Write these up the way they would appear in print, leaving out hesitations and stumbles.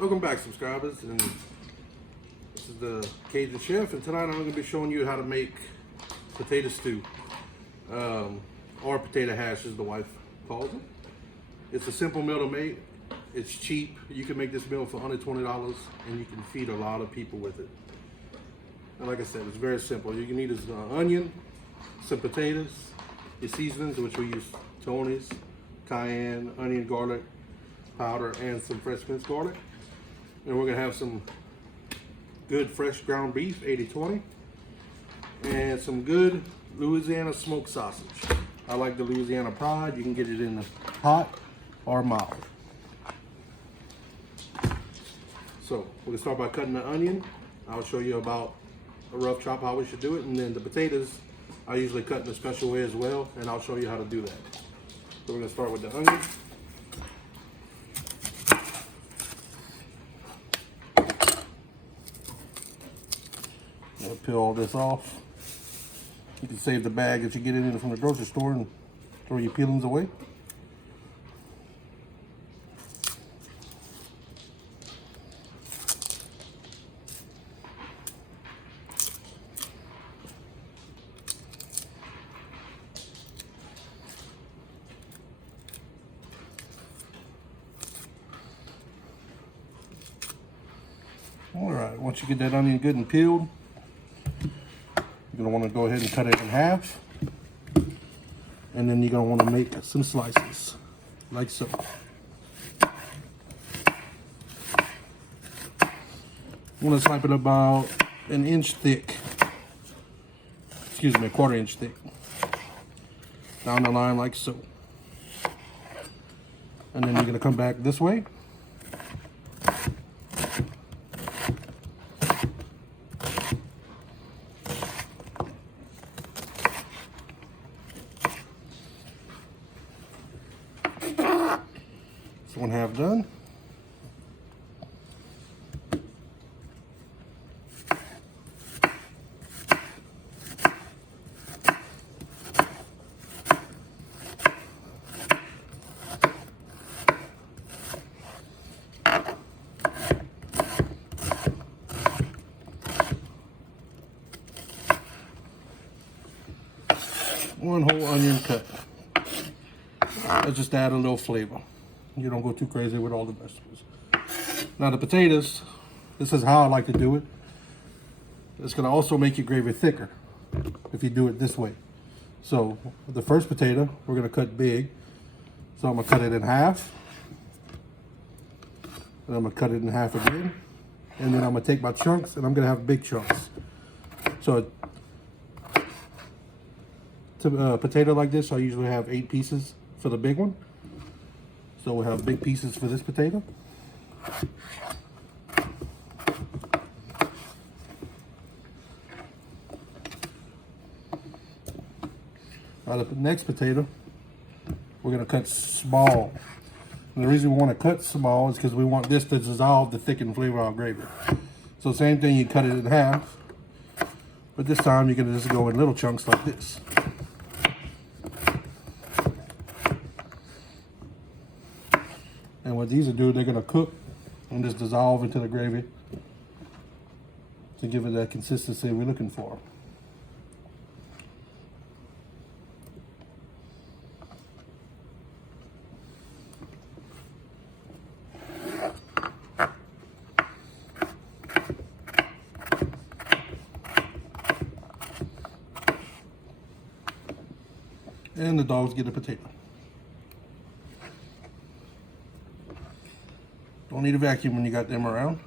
Welcome back, subscribers, and this is the Cajun Chef, and tonight I'm going to be showing you how to make potato stew, or potato hash as the wife calls it. It's a simple meal to make. It's cheap. You can make this meal for under $20 and you can feed a lot of people with it. And like I said, it's very simple. You need is onion, some potatoes, your seasonings, which we use Tony's, cayenne, onion, garlic powder, and some fresh minced garlic. And we're gonna have some good fresh ground beef, 80-20, and some good Louisiana smoked sausage. I like the Louisiana Pride. You can get it in the hot or mild. So we're gonna start by cutting the onion. I'll show you about a rough chop, how we should do it, and then the potatoes I usually cut in a special way as well, and I'll show you how to do that. So we're gonna start with the onion. I'll peel all this off. You can save the bag that you get it from the grocery store and throw your peelings away. All right, once you get that onion good and peeled, you're gonna want to go ahead and cut it in half, and then you're gonna want to make some slices, like so. You want to slice it about an inch thick, excuse me, a quarter inch thick, down the line like so. And then you're gonna come back this way. One half done. One whole onion cut. Let's just add a little flavor. You don't go too crazy with all the vegetables. Now the potatoes, this is how I like to do it. It's gonna also make your gravy thicker if you do it this way. So the first potato, we're gonna cut big. So I'm gonna cut it in half. And I'm gonna cut it in half again. And then I'm gonna take my chunks and I'm gonna have big chunks. So a potato like this, I usually have 8 pieces for the big one. So we'll have big pieces for this potato. Now the next potato, we're gonna cut small. And the reason we wanna cut small is because we want this to dissolve the thicken flavor of our gravy. So same thing, you cut it in half, but this time you're gonna just go in little chunks like this. And what these will do, they're gonna cook and just dissolve into the gravy to give it that consistency we're looking for. And the dogs get a potato. Don't need a vacuum when you got them around.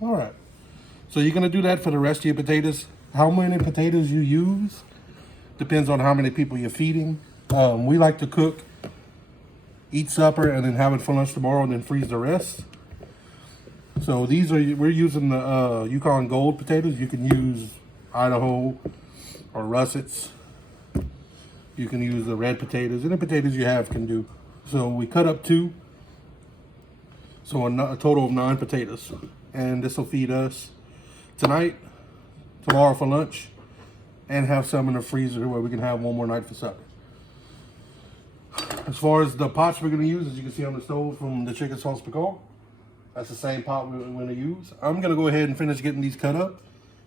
All right, so you're gonna do that for the rest of your potatoes. How many potatoes you use depends on how many people you're feeding. We like to cook, eat supper, and then have it for lunch tomorrow and then freeze the rest. So these are, we're using the Yukon Gold potatoes. You can use Idaho or russets. You can use the red potatoes. Any potatoes you have can do. So we cut up 2, so a total of 9 potatoes. And this will feed us tonight, tomorrow for lunch, and have some in the freezer where we can have one more night for supper. As far as the pots we're gonna use, as you can see on the stove from the chicken sauce piquant, that's the same pot we're gonna use. I'm gonna go ahead and finish getting these cut up,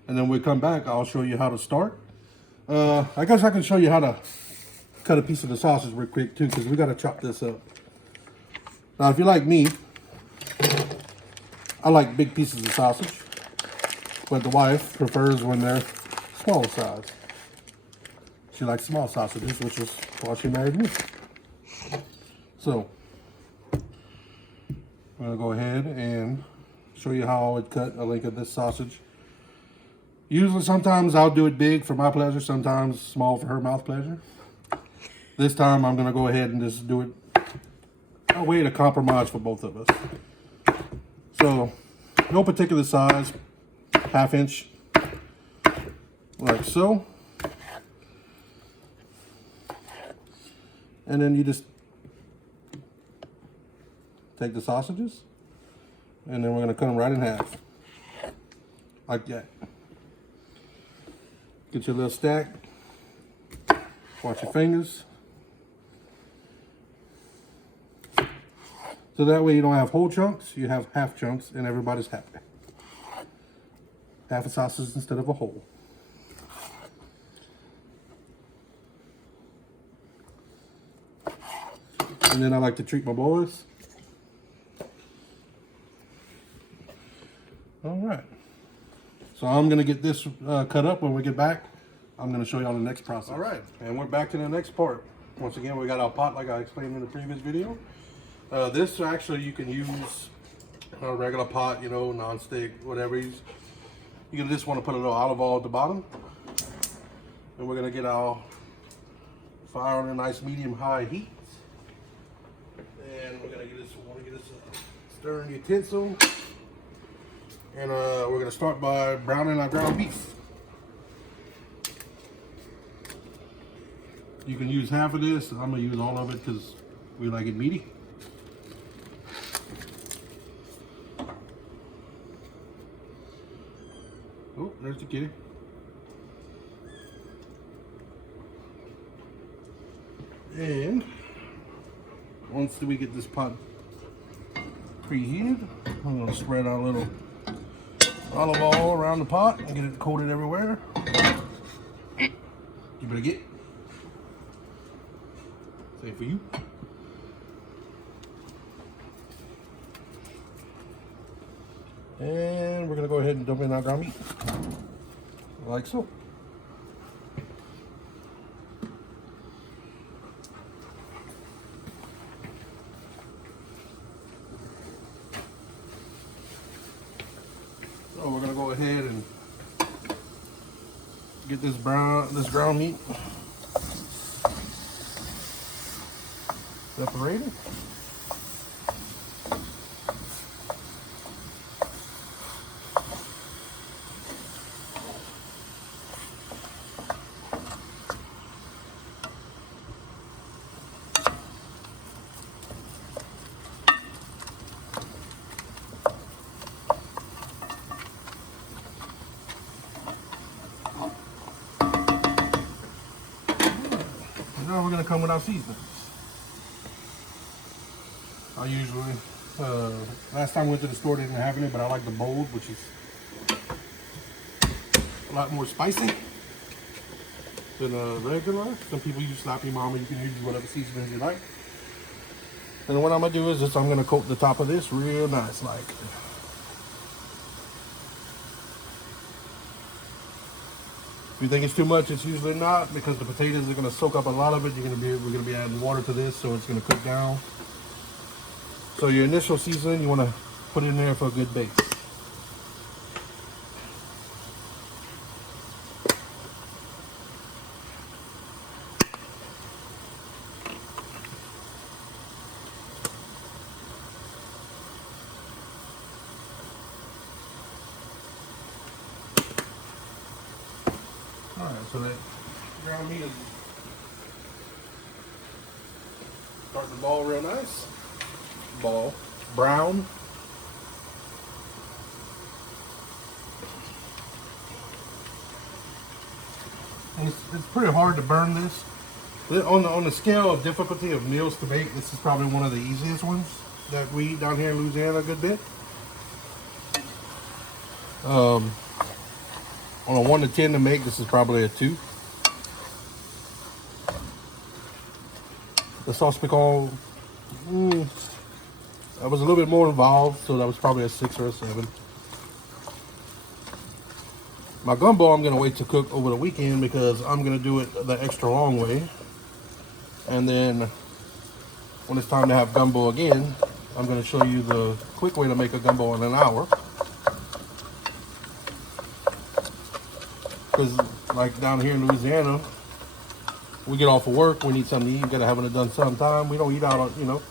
and then we'll come back. I'll show you how to start. I guess I can show you how to cut a piece of the sausage real quick too, because we gotta chop this up. Now, if you're like me, I like big pieces of sausage, but the wife prefers when they're small size. She likes small sausages, which is why she married me. So, I'm gonna go ahead and show you how I would cut a length of this sausage. Usually, sometimes I'll do it big for my pleasure, sometimes small for her mouth pleasure. This time, I'm gonna go ahead and just do it a way to compromise for both of us. So, no particular size, 1/2 inch, like so. And then you just take the sausages, and then we're gonna cut them right in half, like that. Get your little stack, watch your fingers. So that way you don't have whole chunks, you have half chunks, and everybody's happy. Half a sausage instead of a whole. And then I like to treat my boys. All right. So I'm gonna get this cut up. When we get back, I'm gonna show you all the next process. All right, and we're back to the next part. Once again, we got our pot like I explained in the previous video. This actually you can use a regular pot, you know, non-stick, whatever. You just want to put a little olive oil at the bottom, and we're gonna get our fire on a nice medium-high heat, and we're gonna get this. Want to get this stirring utensil, and we're gonna start by browning our ground beef. You can use half of this. I'm gonna use all of it because we like it meaty. Oh, there's the kitty. And once we get this pot preheated, I'm going to spread our little olive oil around the pot and get it coated everywhere. You better get. Same for you. And we're going to go ahead and dump in our ground meat, like so. So we're going to go ahead and get this ground meat separated. Now we're going to come with our seasonings. I usually, last time I went to the store they didn't have any, but I like the bold, which is a lot more spicy than regular. Some people use sloppy mama, you can use whatever seasonings you like. And what I'm going to do is I'm going to coat the top of this real nice like. If you think it's too much, it's usually not, because the potatoes are going to soak up a lot of it. We're going to be adding water to this, so it's going to cook down. So your initial seasoning, you want to put it in there for a good base. Alright, so that ground meat is starting to ball real nice. Ball. Brown. And it's pretty hard to burn this On the scale of difficulty of meals to make, this is probably one of the easiest ones that we eat down here in Louisiana a good bit. On a 1 to 10 to make, this is probably a 2. The sauce pickle, I was a little bit more involved, so that was probably a 6 or a 7. My gumbo, I'm gonna wait to cook over the weekend because I'm gonna do it the extra long way. And then when it's time to have gumbo again, I'm gonna show you the quick way to make a gumbo in an hour. Because like down here in Louisiana, we get off of work, we need something to eat, we gotta have it done sometime. We don't eat out, you know.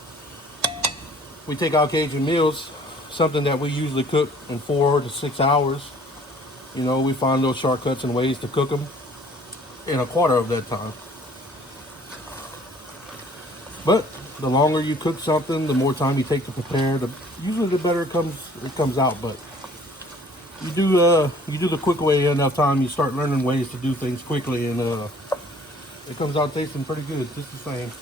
We take our Cajun meals, something that we usually cook in 4 to 6 hours. You know, we find those shortcuts and ways to cook them in a quarter of that time. But the longer you cook something, the more time you take to prepare, usually the better it comes out. But you do the quick way enough time, you start learning ways to do things quickly, and it comes out tasting pretty good, just the same.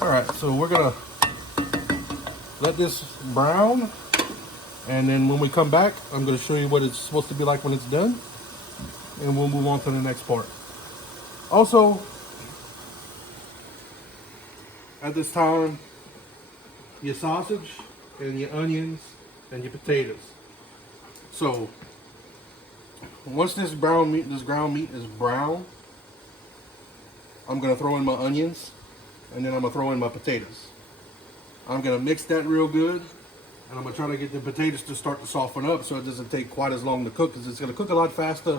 All right, so we're gonna let this brown, and then when we come back, I'm gonna show you what it's supposed to be like when it's done, and we'll move on to the next part. Also, at this time, your sausage and your onions and your potatoes. So once this ground meat is brown, I'm gonna throw in my onions, and then I'm gonna throw in my potatoes. I'm gonna mix that real good, and I'm gonna try to get the potatoes to start to soften up so it doesn't take quite as long to cook, because it's gonna cook a lot faster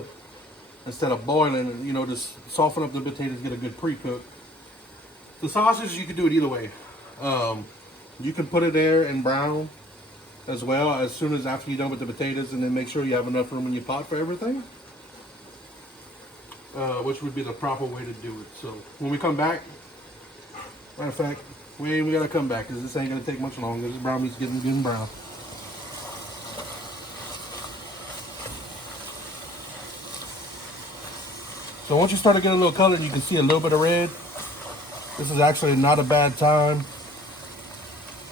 instead of boiling. You know, just soften up the potatoes, get a good pre-cook. The sausage, you can do it either way. You can put it there and brown as well as soon as after you're done with the potatoes, and then make sure you have enough room in your pot for everything, which would be the proper way to do it. So when we come back, matter of fact, we ain't even gotta come back because this ain't gonna take much longer. This brown meat's getting good and brown. So once you start to get a little color and you can see a little bit of red, this is actually not a bad time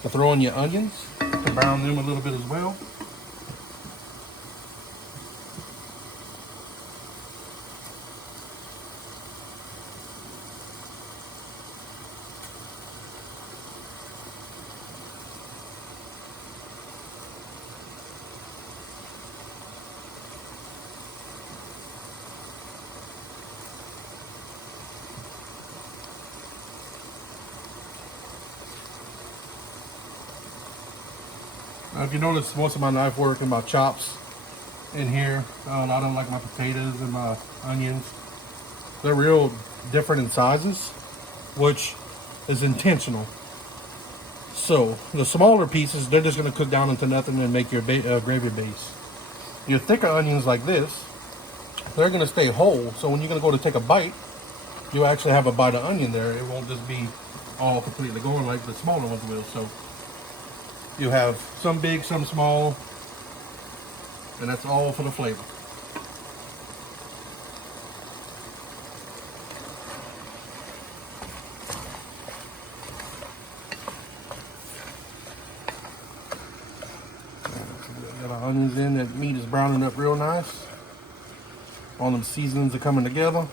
to throw in your onions to brown them a little bit as well. Now, if you notice, most of my knife work and my chops in here, a lot of like my potatoes and my onions, they're real different in sizes, which is intentional. So the smaller pieces, they're just going to cook down into nothing and make your gravy base. Your thicker onions like this, they're going to stay whole. So when you're going to go to take a bite, you'll actually have a bite of onion there. It won't just be all completely going like the smaller ones will. So you have some big, some small, and that's all for the flavor. Got our onions in, that meat is browning up real nice. All them seasonings are coming together.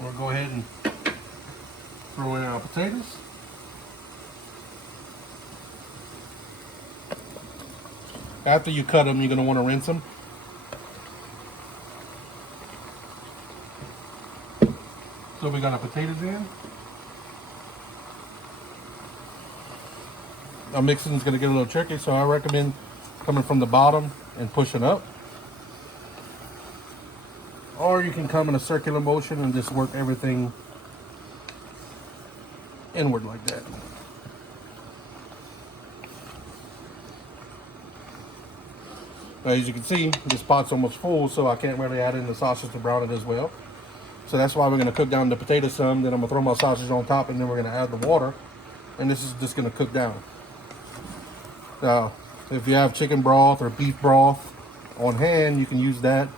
We'll go ahead and throw in our potatoes. After you cut them, you're going to want to rinse them. So we got our potatoes in. Our mixing is going to get a little tricky, so I recommend coming from the bottom and pushing up. Or you can come in a circular motion and just work everything inward like that. As you can see, this pot's almost full, so I can't really add in the sausage to brown it as well. So that's why we're going to cook down the potatoes some. Then I'm going to throw my sausage on top, and then we're going to add the water. And this is just going to cook down. Now, if you have chicken broth or beef broth on hand, you can use that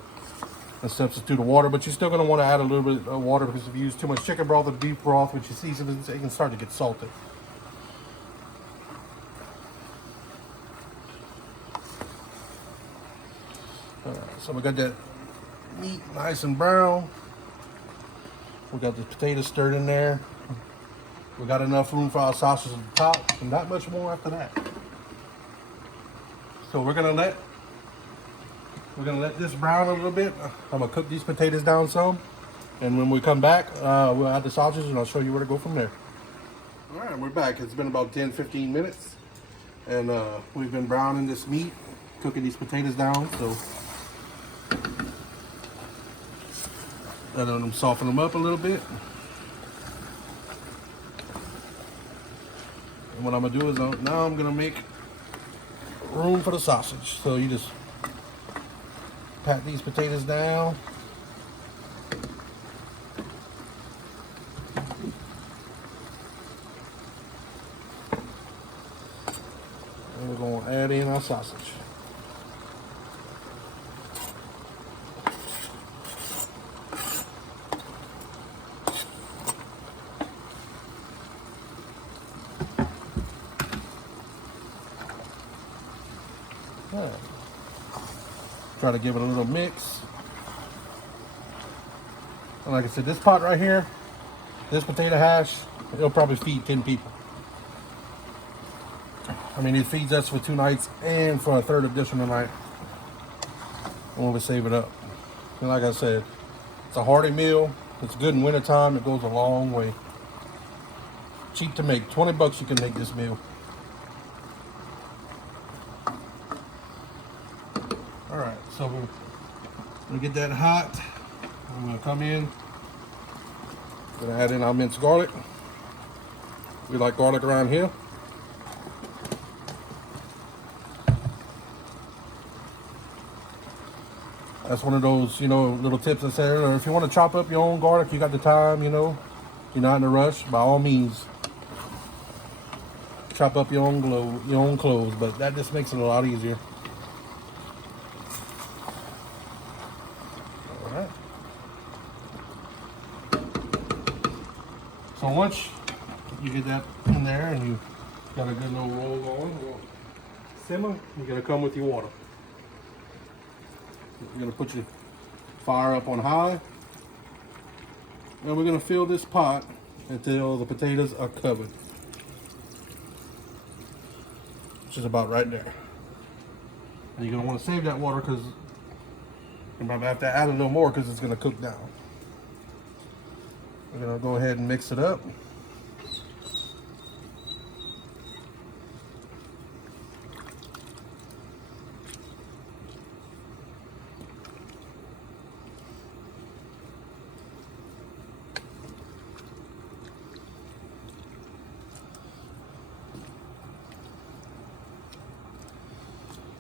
and substitute the water. But you're still going to want to add a little bit of water, because if you use too much chicken broth or beef broth, which you season, it can start to get salty. So we got that meat nice and brown. We got the potatoes stirred in there. We got enough room for our sausage at the top, and not much more after that. So we're gonna let this brown a little bit. I'm gonna cook these potatoes down some, and when we come back, we'll add the sausage, and I'll show you where to go from there. All right, we're back. It's been about 10-15 minutes, and we've been browning this meat, cooking these potatoes down. So letting them soften them up a little bit. And what I'm gonna do is now I'm gonna make room for the sausage. So you just pat these potatoes down. And we're gonna add in our sausage. Right. Try to give it a little mix. And like I said, this pot right here, this potato hash, it'll probably feed 10 people. I mean, it feeds us for 2 nights and for a third additional night when we save it up. And like I said, it's a hearty meal. It's good in wintertime. It goes a long way. Cheap to make. 20 bucks you can make this meal. All right, so we're gonna get that hot. I'm gonna come in. Gonna add in our minced garlic. We like garlic around here. That's one of those, little tips I said earlier. If you want to chop up your own garlic, you got the time, you're not in a rush. By all means, chop up your own cloves, but that just makes it a lot easier. All right. So once you get that in there and you got a good little roll going, we'll simmer. You're gonna come with your water. You're gonna put your fire up on high, and we're gonna fill this pot until the potatoes are covered, which is about right there. And you're gonna want to save that water because you might have to add a little more because it's gonna cook down. We're gonna go ahead and mix it up.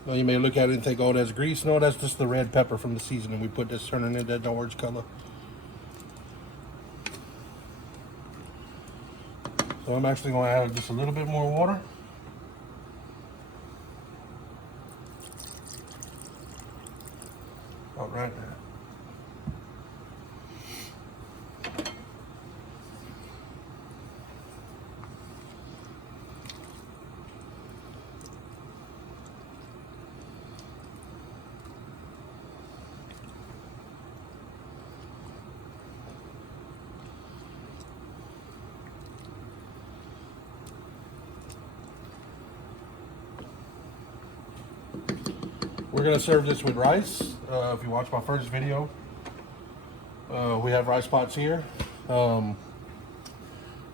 Well, you may look at it and think, oh, that's grease. No, that's just the red pepper from the seasoning. We put this turning into that orange color. So I'm actually going to add just a little bit more water. About right there. We're gonna serve this with rice. If you watch my first video, we have rice pots here.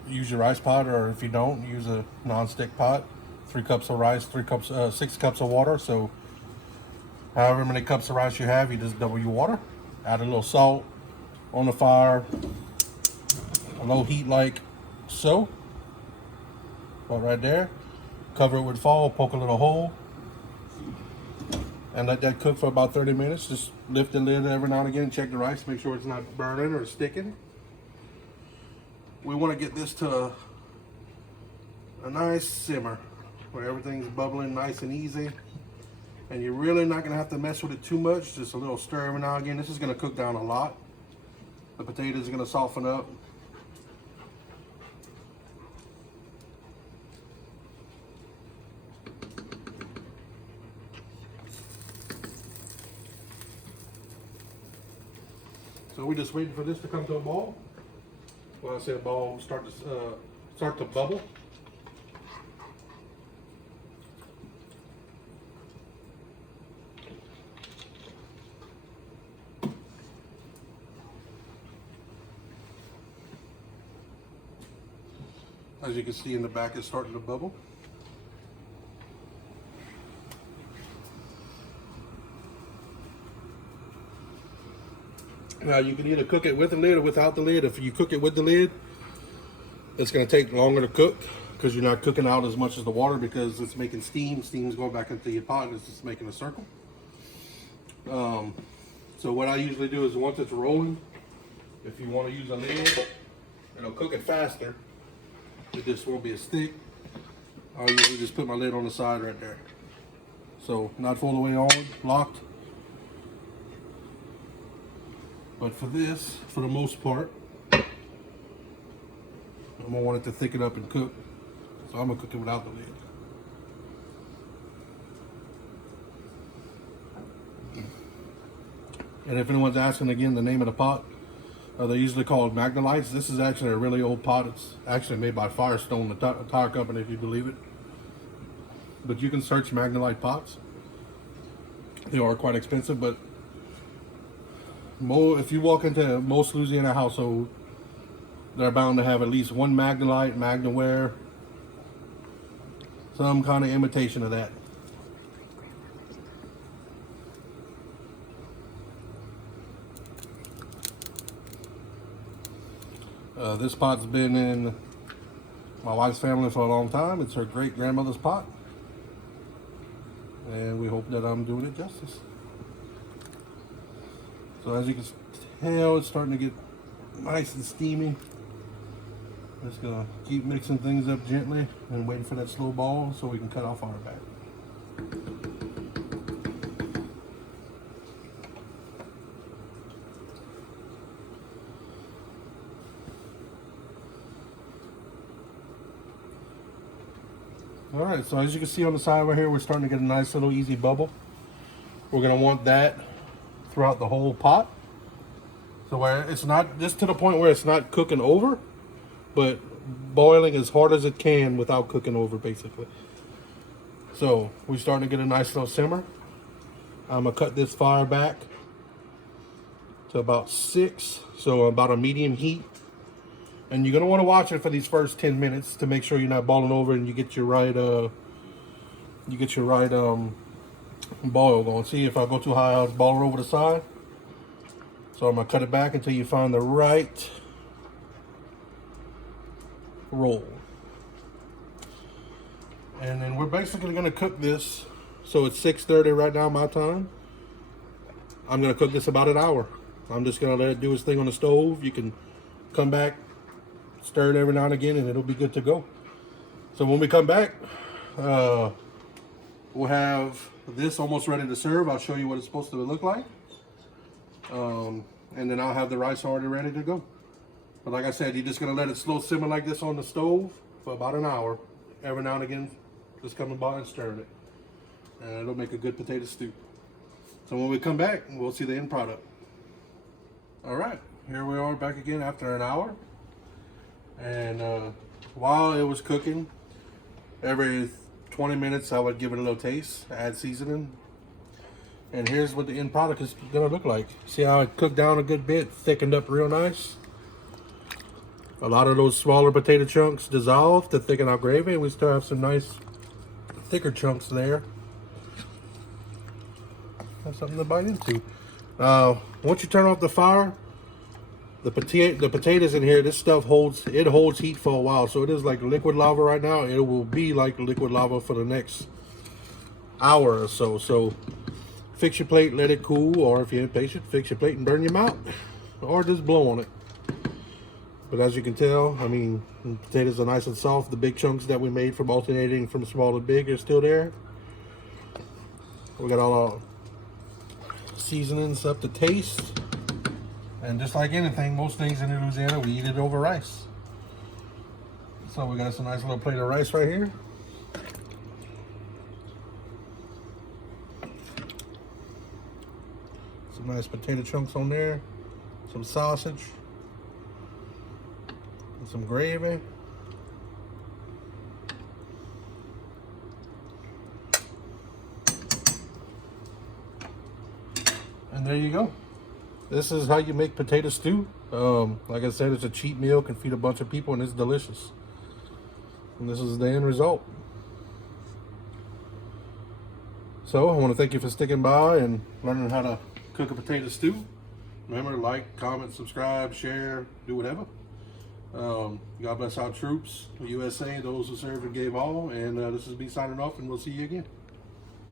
Use your rice pot, or if you don't, use a non-stick pot. 3 cups of rice, 6 cups of water. So however many cups of rice you have, you just double your water. Add a little salt on the fire, a low heat like so. About right there. Cover it with foil, poke a little hole. and let that cook for about 30 minutes. Just lift the lid every now and again, check the rice, make sure it's not burning or sticking. We want to get this to a nice simmer where everything's bubbling nice and easy. And you're really not going to have to mess with it too much, just a little stir every now and again. This is going to cook down a lot. The potatoes are going to soften up. So we're just waiting for this to come to a boil. When I say a boil, start to bubble. As you can see in the back, it's starting to bubble. Now you can either cook it with the lid or without the lid. If you cook it with the lid, it's going to take longer to cook because you're not cooking out as much as the water because it's making steam. Steam's going back into your pot and it's just making a circle. So what I usually do is once it's rolling, if you want to use a lid, it'll cook it faster. It just won't be as thick. I'll usually just put my lid on the side right there. So not full the way on, locked. But for this, for the most part, I'm gonna want it to thicken up and cook. So I'm gonna cook it without the lid. And if anyone's asking again the name of the pot, they're usually called Magnolites. This is actually a really old pot. It's actually made by Firestone, the tire company, if you believe it. But you can search Magnolite pots. They are quite expensive, but if you walk into most Louisiana household, they're bound to have at least one Magnolite, Magnaware, some kind of imitation of that. This pot's been in my wife's family for a long time. It's her great grandmother's pot. And we hope that I'm doing it justice. So as you can tell, it's starting to get nice and steamy. Just gonna keep mixing things up gently and waiting for that slow ball so we can cut off our back. All right, so as you can see on the side right here, we're starting to get a nice little easy bubble. We're gonna want that throughout the whole pot. So where it's not, just to the point where it's not cooking over, but boiling as hard as it can without cooking over, basically. So we're starting to get a nice little simmer. I'm gonna cut this fire back to about 6, so about a medium heat. And you're gonna want to watch it for these first 10 minutes to make sure you're not boiling over and you get your right boil going. See, if I go too high, I'll boil over the side. So I'm gonna cut it back until you find the right roll. And then we're basically gonna cook this. So it's 6:30 right now, my time. I'm gonna cook this about an hour. I'm just gonna let it do its thing on the stove. You can come back, stir it every now and again, and it'll be good to go. So when we come back, we'll have this almost ready to serve. I'll show you what it's supposed to look like. And then I'll have the rice already ready to go. But like I said, you're just gonna let it slow simmer like this on the stove for about an hour. Every now and again, just coming by and stirring it. And it'll make a good potato stew. So when we come back, we'll see the end product. All right, here we are back again after an hour. And while it was cooking, every 20 minutes I would give it a little taste, add seasoning. And here's what the end product is gonna look like. See how it cooked down a good bit, thickened up real nice. A lot of those smaller potato chunks dissolved to thicken our gravy, and we still have some nice thicker chunks there. That's something to bite into. Once you turn off the fire, the potatoes in here, this stuff holds heat for a while. So it is like liquid lava right now. It will be like liquid lava for the next hour or so. So fix your plate, let it cool, or if you're impatient, fix your plate and burn your mouth, or just blow on it. But as you can tell, I mean, the potatoes are nice and soft. The big chunks that we made from alternating from small to big are still there. We got all our seasonings up to taste. And just like anything, most things in Louisiana, we eat it over rice. So we got us a nice little plate of rice right here. Some nice potato chunks on there. Some sausage. And some gravy. And there you go. This is how you make potato stew. Like I said, it's a cheap meal, can feed a bunch of people, and it's delicious. And this is the end result. So I want to thank you for sticking by and learning how to cook a potato stew. Remember, like, comment, subscribe, share, do whatever. God bless our troops, the USA, those who served and gave all. And this is me signing off, and we'll see you again.